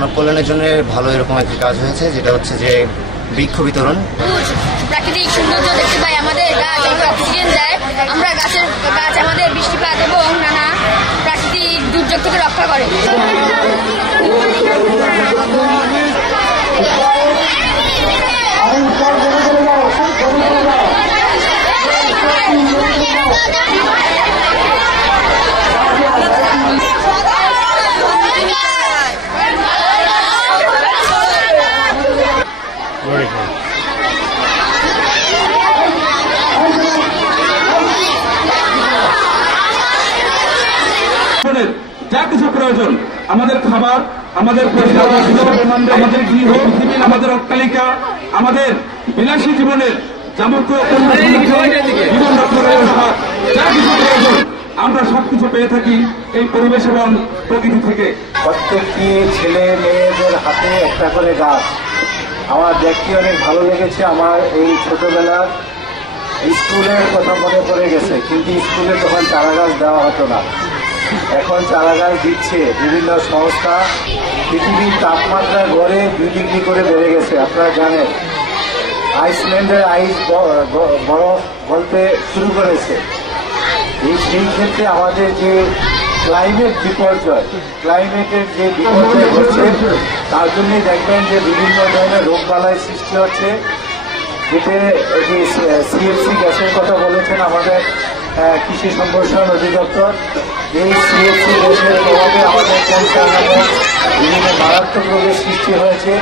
মানব কল্যাণের জন্য ভালো এরকম একটি কাজ হয়েছে, যেটা হচ্ছে যে বৃক্ষ বিতরণ। প্রাকৃতিক সৌন্দর্য দেখতে পাই, আমাদের গাছ অক্সিজেন দেয়, আমরা গাছ আমাদের বৃষ্টিপাত এবং নানা প্রাকৃতিক দুর্যোগ থেকে রক্ষা করে। যা কিছু প্রয়োজন, আমাদের খাবার, আমাদের আমাদের গৃহ, আমাদের অট্টালিকা, আমাদের বিলাসী জীবনের যাবতীয় জীবন রক্ষা ব্যবস্থা, যা কিছু প্রয়োজন আমরা সবকিছু পেয়ে থাকি এই পরিবেশ এবং প্রকৃতি থেকে। প্রত্যেকটি ছেলে মেয়েদের হাতে একটা করে গাছ আমার দেখতে অনেক ভালো লেগেছে। আমার এই ছোটবেলার স্কুলের কথা মনে পড়ে গেছে, কিন্তু স্কুলে তখন চারা গাছ দেওয়া হতো না, এখন চারা গাছ দিচ্ছে বিভিন্ন সংস্থা। পৃথিবীর তাপমাত্রা গড়ে 2 ডিগ্রি করে বেড়ে গেছে, আপনারা জানেন। আইসল্যান্ডের আইস বরফ গলতে শুরু করেছে। সেই ক্ষেত্রে আমাদের যে ক্লাইমেট বিপর্যয়, ক্লাইমেটের যে বিপর্যয় হচ্ছে, তার জন্যই দেখবেন যে বিভিন্ন ধরনের রোগবালাই সৃষ্টি হচ্ছে। যেতে যে সিএফসি গ্যাসের কথা বলেছেন আমাদের কৃষি সম্প্রসারণ অধিদপ্তর, এই সিএফসি গ্যাসের প্রভাবে আমাদের ক্যান্সার নামে বিভিন্ন মারাত্মক রোগের সৃষ্টি হয়েছে।